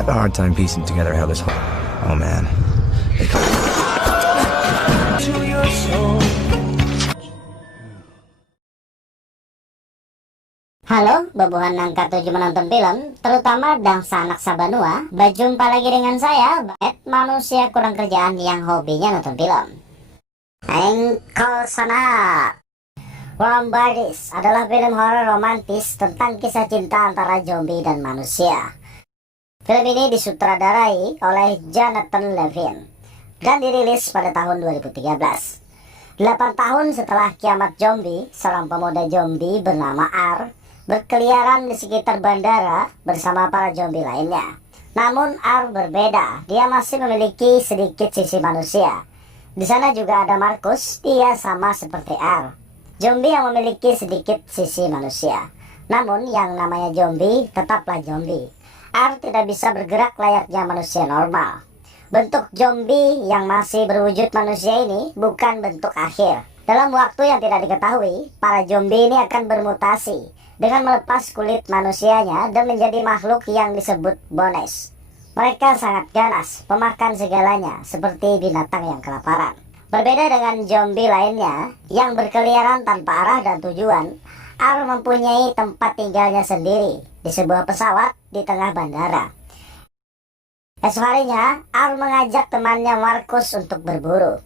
I have a hard time piecing together how this whole... Oh man. They call... Halo, bobohan angka 7 menonton film, terutama Dangsa Anak Sabanua. Berjumpa lagi dengan saya, manusia kurang kerjaan yang hobinya nonton film. Engkol sana. Warm Bodies adalah film horor romantis tentang kisah cinta antara zombie dan manusia. Film ini disutradarai oleh Jonathan Levin dan dirilis pada tahun 2013. 8 tahun setelah kiamat zombie, seorang pemuda zombie bernama R berkeliaran di sekitar bandara bersama para zombie lainnya. Namun R berbeda, dia masih memiliki sedikit sisi manusia. Di sana juga ada Marcus, dia sama seperti R. Zombie yang memiliki sedikit sisi manusia. Namun yang namanya zombie tetaplah zombie. R tidak bisa bergerak layaknya manusia normal. Bentuk zombie yang masih berwujud manusia ini bukan bentuk akhir. Dalam waktu yang tidak diketahui, para zombie ini akan bermutasi dengan melepas kulit manusianya dan menjadi makhluk yang disebut bones. Mereka sangat ganas, pemakan segalanya, seperti binatang yang kelaparan. Berbeda dengan zombie lainnya yang berkeliaran tanpa arah dan tujuan, R mempunyai tempat tinggalnya sendiri di sebuah pesawat di tengah bandara. Esok harinya, R mengajak temannya Marcus untuk berburu.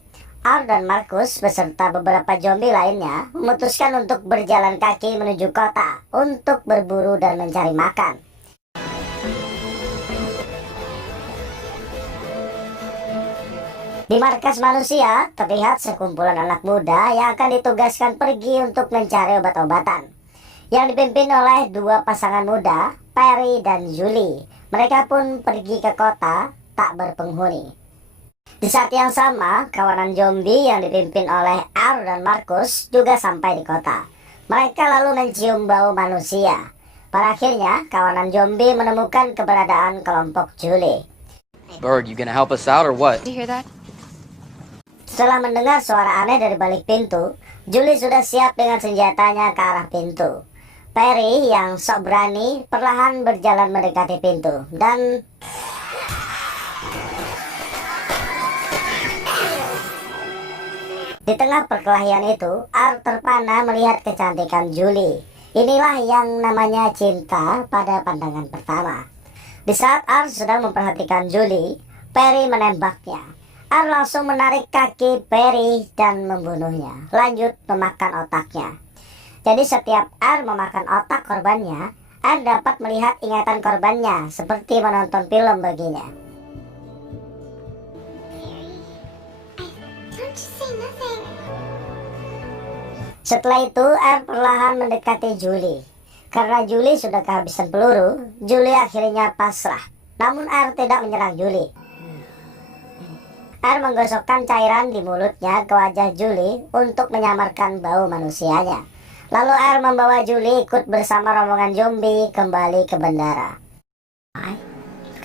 R dan Marcus beserta beberapa zombie lainnya memutuskan untuk berjalan kaki menuju kota untuk berburu dan mencari makan. Di markas manusia, terlihat sekumpulan anak muda yang akan ditugaskan pergi untuk mencari obat-obatan, yang dipimpin oleh dua pasangan muda, Perry dan Julie. Mereka pun pergi ke kota tak berpenghuni. Di saat yang sama, kawanan zombie yang dipimpin oleh R dan Marcus juga sampai di kota. Mereka lalu mencium bau manusia. Pada akhirnya, kawanan zombie menemukan keberadaan kelompok Julie. Bird, you gonna help us out or what? Did you hear that? Setelah mendengar suara aneh dari balik pintu, Julie sudah siap dengan senjatanya ke arah pintu. Perry yang sok berani perlahan berjalan mendekati pintu dan di tengah perkelahian itu, R terpana melihat kecantikan Julie. Inilah yang namanya cinta pada pandangan pertama. Di saat R sedang memperhatikan Julie, Perry menembaknya. R langsung menarik kaki Perry dan membunuhnya, lanjut memakan otaknya. Jadi setiap R memakan otak korbannya, R dapat melihat ingatan korbannya seperti menonton film baginya. Setelah itu, R perlahan mendekati Julie. Karena Julie sudah kehabisan peluru, Julie akhirnya pasrah. Namun R tidak menyerang Julie. R menggosokkan cairan di mulutnya ke wajah Julie untuk menyamarkan bau manusianya. Lalu R membawa Julie ikut bersama rombongan zombie kembali ke bandara.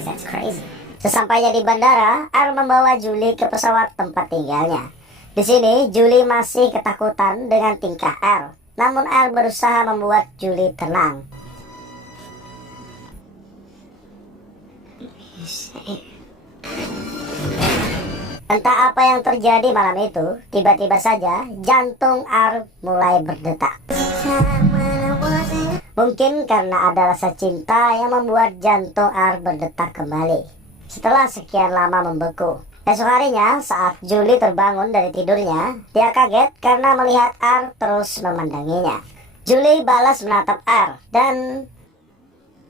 That's crazy. Sesampainya di bandara, R membawa Julie ke pesawat tempat tinggalnya. Di sini, Julie masih ketakutan dengan tingkah R. Namun R berusaha membuat Julie tenang. Entah apa yang terjadi malam itu, tiba-tiba saja jantung R mulai berdetak. Mungkin karena ada rasa cinta yang membuat jantung R berdetak kembali setelah sekian lama membeku. Esok harinya, saat Julie terbangun dari tidurnya, dia kaget karena melihat R terus memandanginya. Julie balas menatap R dan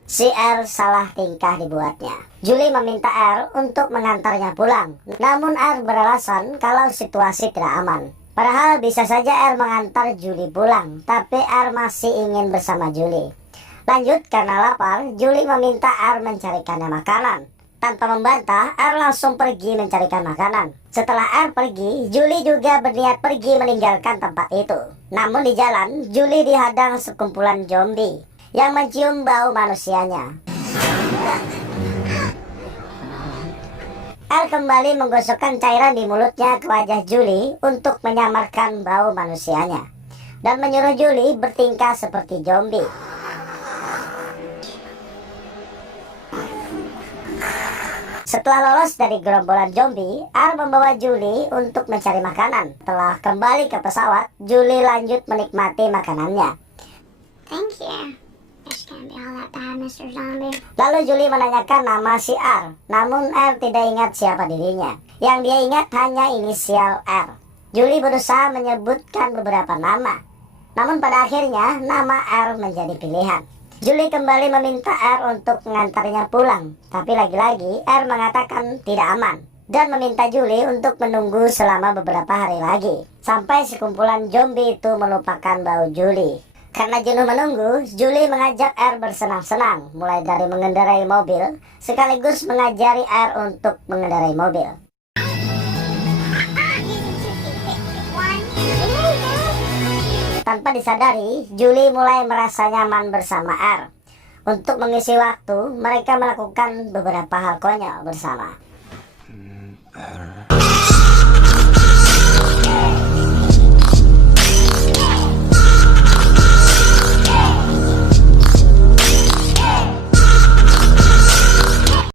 si R salah tingkah dibuatnya. Julie meminta R untuk mengantarnya pulang. Namun R beralasan kalau situasi tidak aman. Padahal bisa saja R mengantar Julie pulang, tapi R masih ingin bersama Julie. Lanjut, karena lapar, Julie meminta R mencarikannya makanan. Tanpa membantah, R langsung pergi mencarikan makanan. Setelah R pergi, Julie juga berniat pergi meninggalkan tempat itu. Namun di jalan, Julie dihadang sekumpulan zombie yang mencium bau manusianya. R kembali menggosokkan cairan di mulutnya ke wajah Julie untuk menyamarkan bau manusianya dan menyuruh Julie bertingkah seperti zombie. Setelah lolos dari gerombolan zombie, R membawa Julie untuk mencari makanan. Setelah kembali ke pesawat, Julie lanjut menikmati makanannya. Thank you. This can't be all that bad, Mr. Zombie. Lalu Julie menanyakan nama si R, namun R tidak ingat siapa dirinya. Yang dia ingat hanya inisial R. Julie berusaha menyebutkan beberapa nama, namun pada akhirnya nama R menjadi pilihan. Julie kembali meminta R untuk mengantarnya pulang, tapi lagi-lagi R mengatakan tidak aman dan meminta Julie untuk menunggu selama beberapa hari lagi sampai sekumpulan zombie itu melupakan bau Julie. Karena jenuh menunggu, Julie mengajak R bersenang-senang, mulai dari mengendarai mobil sekaligus mengajari R untuk mengendarai mobil. Tanpa disadari, Julie mulai merasa nyaman bersama R. Untuk mengisi waktu, mereka melakukan beberapa hal konyol bersama.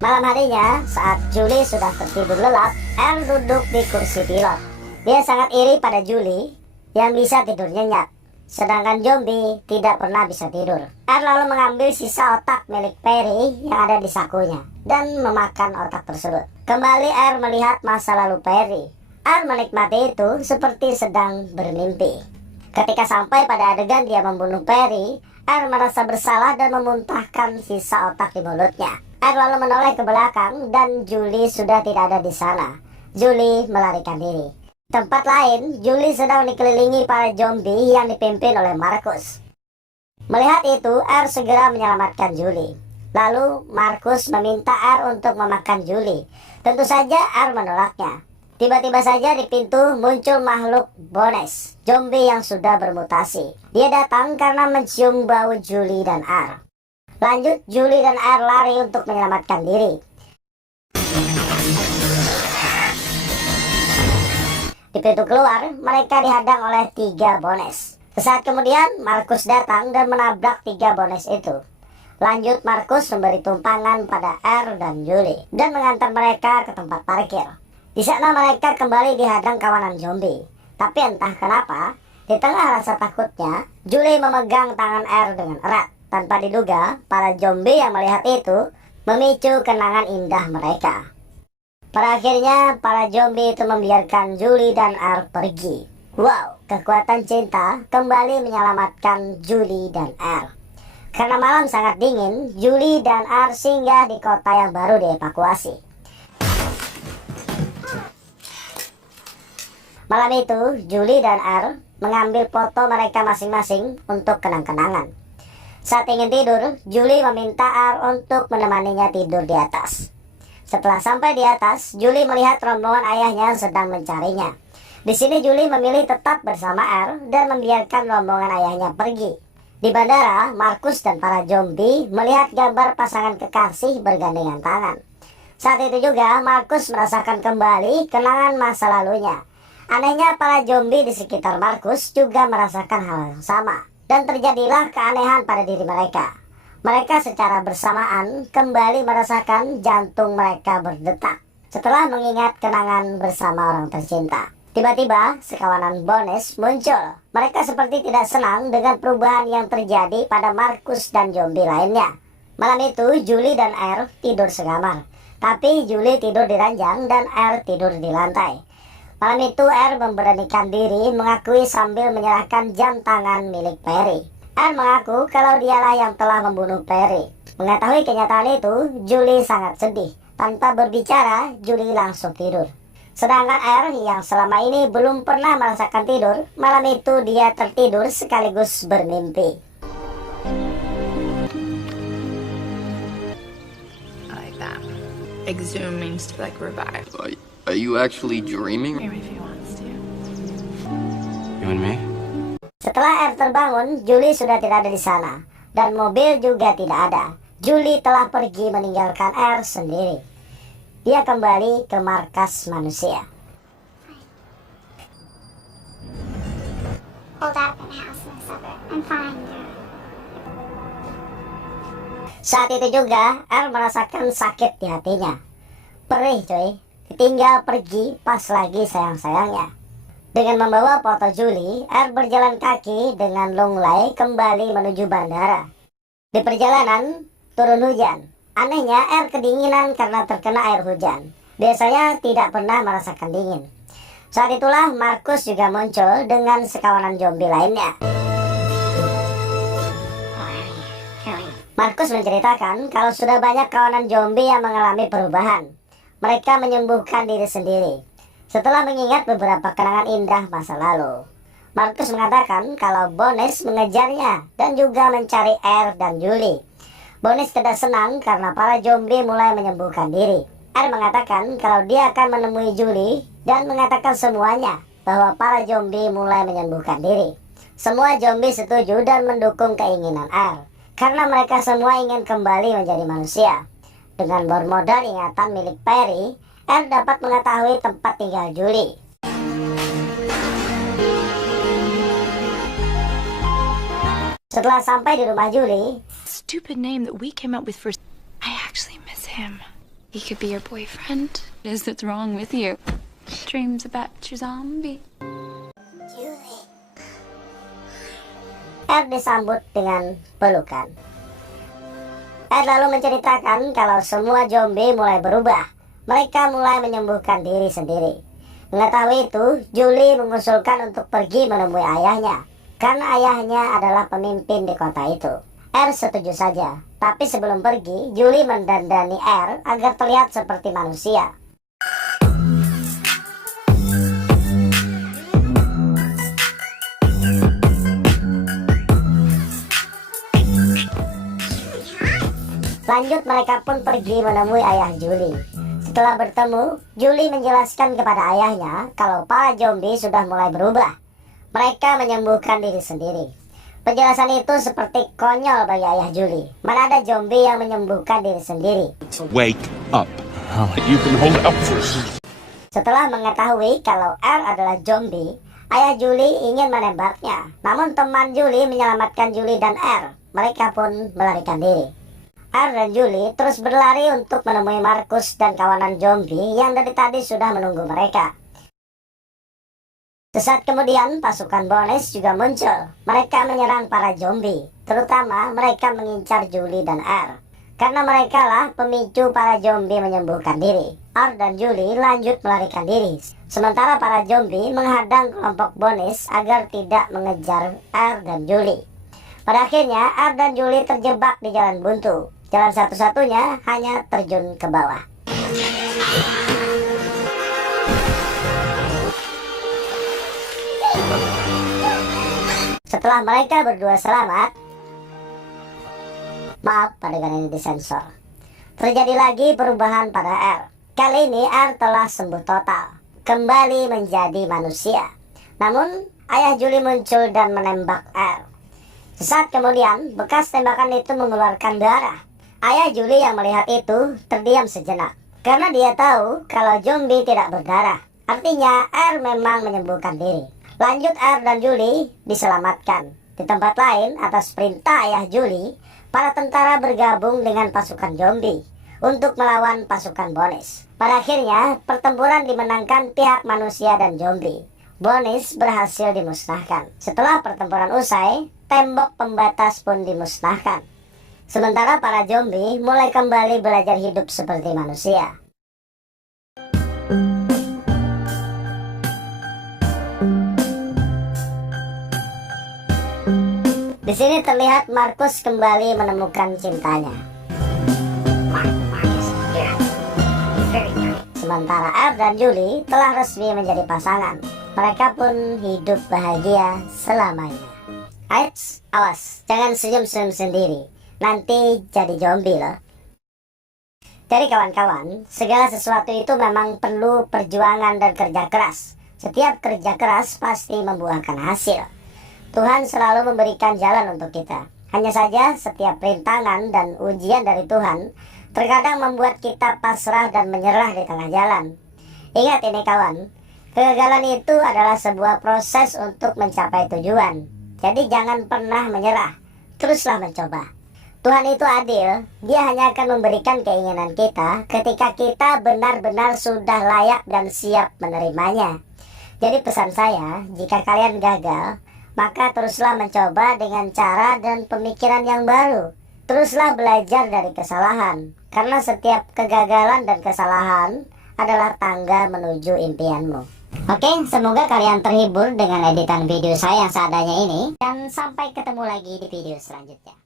Malam harinya, saat Julie sudah tertidur lelap, R duduk di kursi pilot. Dia sangat iri pada Julie yang bisa tidur nyenyak, sedangkan zombie tidak pernah bisa tidur. R lalu mengambil sisa otak milik Perry yang ada di sakunya dan memakan otak tersebut. Kembali R melihat masa lalu Perry. R menikmati itu seperti sedang bermimpi. Ketika sampai pada adegan dia membunuh Perry, R merasa bersalah dan memuntahkan sisa otak di mulutnya. R lalu menoleh ke belakang dan Julie sudah tidak ada di sana. Julie melarikan diri. Tempat lain, Julie sedang dikelilingi para zombie yang dipimpin oleh Marcus. Melihat itu, R segera menyelamatkan Julie. Lalu, Marcus meminta R untuk memakan Julie. Tentu saja R menolaknya. Tiba-tiba saja di pintu muncul makhluk Bones, zombie yang sudah bermutasi. Dia datang karena mencium bau Julie dan R. Lanjut, Julie dan R lari untuk menyelamatkan diri. Di pintu keluar, mereka dihadang oleh 3 Bones. Sesaat kemudian, Marcus datang dan menabrak 3 Bones itu. Lanjut, Marcus memberi tumpangan pada R dan Julie dan mengantar mereka ke tempat parkir. Di sana mereka kembali dihadang kawanan zombie. Tapi entah kenapa, di tengah rasa takutnya, Julie memegang tangan R dengan erat. Tanpa diduga, para zombie yang melihat itu memicu kenangan indah mereka. Pada akhirnya, para zombie itu membiarkan Julie dan R pergi. Wow, kekuatan cinta kembali menyelamatkan Julie dan R. Karena malam sangat dingin, Julie dan R singgah di kota yang baru dievakuasi. Malam itu, Julie dan R mengambil foto mereka masing-masing untuk kenang-kenangan. Saat ingin tidur, Julie meminta R untuk menemaninya tidur di atas. Setelah sampai di atas, Julie melihat rombongan ayahnya yang sedang mencarinya. Di sini Julie memilih tetap bersama R dan membiarkan rombongan ayahnya pergi. Di bandara, Marcus dan para zombie melihat gambar pasangan kekasih bergandengan tangan. Saat itu juga, Marcus merasakan kembali kenangan masa lalunya. Anehnya, para zombie di sekitar Marcus juga merasakan hal yang sama. Dan terjadilah keanehan pada diri mereka. Mereka secara bersamaan kembali merasakan jantung mereka berdetak setelah mengingat kenangan bersama orang tercinta. Tiba-tiba sekawanan Bones muncul. Mereka seperti tidak senang dengan perubahan yang terjadi pada Marcus dan zombie lainnya. Malam itu Julie dan R tidur sekamar. Tapi Julie tidur di ranjang dan R tidur di lantai. Malam itu R memberanikan diri mengakui sambil menyerahkan jam tangan milik Perry. R mengaku kalau dialah yang telah membunuh Perry. Mengetahui kenyataan itu, Julie sangat sedih. Tanpa berbicara, Julie langsung tidur. Sedangkan R yang selama ini belum pernah merasakan tidur, malam itu dia tertidur sekaligus bermimpi. I like that. Exhume means to like revive. Are you actually dreaming? Maybe if he wants to. You and me? Setelah R terbangun, Julie sudah tidak ada di sana. Dan mobil juga tidak ada. Julie telah pergi meninggalkan R sendiri. Dia kembali ke markas manusia. Hold up in the house and find her. Saat itu juga, R merasakan sakit di hatinya. Perih coy, ditinggal pergi pas lagi sayang-sayangnya. Dengan membawa foto Julie, R berjalan kaki dengan lunglai kembali menuju bandara. Di perjalanan, turun hujan. Anehnya, R kedinginan karena terkena air hujan. Biasanya tidak pernah merasakan dingin. Saat itulah Marcus juga muncul dengan sekawanan zombie lainnya. Marcus menceritakan kalau sudah banyak kawanan zombie yang mengalami perubahan. Mereka menyembuhkan diri sendiri setelah mengingat beberapa kenangan indah masa lalu. Marcus mengatakan kalau Bones mengejarnya dan juga mencari R dan Julie. Bones tidak senang karena para zombie mulai menyembuhkan diri. R mengatakan kalau dia akan menemui Julie dan mengatakan semuanya bahwa para zombie mulai menyembuhkan diri. Semua zombie setuju dan mendukung keinginan R karena mereka semua ingin kembali menjadi manusia. Dengan bermodal ingatan milik Perry, R dapat mengetahui tempat tinggal Julie. Setelah sampai di rumah Julie, Stupid name that we came up with first. I actually miss him. He could be your boyfriend. What is that's wrong with you? Dreams about your zombie. R disambut dengan pelukan. R lalu menceritakan kalau semua zombie mulai berubah. Mereka mulai menyembuhkan diri sendiri. Mengetahui itu, Julie mengusulkan untuk pergi menemui ayahnya karena ayahnya adalah pemimpin di kota itu. R setuju saja, tapi sebelum pergi, Julie mendandani R agar terlihat seperti manusia. Lanjut, mereka pun pergi menemui ayah Julie. Setelah bertemu, Julie menjelaskan kepada ayahnya kalau para zombie sudah mulai berubah. Mereka menyembuhkan diri sendiri. Penjelasan itu seperti konyol bagi ayah Julie. Mana ada zombie yang menyembuhkan diri sendiri? Wake up. You can hold up for Setelah mengetahui kalau R adalah zombie, ayah Julie ingin menembaknya. Namun teman Julie menyelamatkan Julie dan R. Mereka pun melarikan diri. R dan Julie terus berlari untuk menemui Marcus dan kawanan zombie yang dari tadi sudah menunggu mereka. Sesaat kemudian pasukan Bones juga muncul. Mereka menyerang para zombie, terutama mereka mengincar Julie dan R. Karena mereka lah pemicu para zombie menyembuhkan diri. R dan Julie lanjut melarikan diri, sementara para zombie menghadang kelompok Bones agar tidak mengejar R dan Julie. Pada akhirnya R dan Julie terjebak di jalan buntu. Jalan satu-satunya hanya terjun ke bawah. Setelah mereka berdua selamat, maaf adegan ini disensor, terjadi lagi perubahan pada R. Kali ini R telah sembuh total, kembali menjadi manusia. Namun ayah Julie muncul dan menembak R. Sesaat kemudian bekas tembakan itu mengeluarkan darah. Ayah Julie yang melihat itu terdiam sejenak karena dia tahu kalau zombie tidak berdarah. Artinya R memang menyembuhkan diri. Lanjut, R dan Julie diselamatkan. Di tempat lain, atas perintah ayah Julie, para tentara bergabung dengan pasukan zombie untuk melawan pasukan Bones. Pada akhirnya, pertempuran dimenangkan pihak manusia dan zombie. Bones berhasil dimusnahkan. Setelah pertempuran usai, tembok pembatas pun dimusnahkan. Sementara para zombie mulai kembali belajar hidup seperti manusia. Di sini terlihat Marcus kembali menemukan cintanya. Sementara R dan Julie telah resmi menjadi pasangan. Mereka pun hidup bahagia selamanya. Aits, awas, jangan senyum-senyum sendiri. Nanti jadi zombie loh. Jadi kawan-kawan, segala sesuatu itu memang perlu perjuangan dan kerja keras. Setiap kerja keras pasti membuahkan hasil. Tuhan selalu memberikan jalan untuk kita. Hanya saja setiap rintangan dan ujian dari Tuhan terkadang membuat kita pasrah dan menyerah di tengah jalan. Ingat ini kawan, kegagalan itu adalah sebuah proses untuk mencapai tujuan. Jadi jangan pernah menyerah, teruslah mencoba. Tuhan itu adil. Dia hanya akan memberikan keinginan kita ketika kita benar-benar sudah layak dan siap menerimanya. Jadi pesan saya, jika kalian gagal, maka teruslah mencoba dengan cara dan pemikiran yang baru. Teruslah belajar dari kesalahan, karena setiap kegagalan dan kesalahan adalah tangga menuju impianmu. Oke, semoga kalian terhibur dengan editan video saya yang seadanya ini. Dan sampai ketemu lagi di video selanjutnya.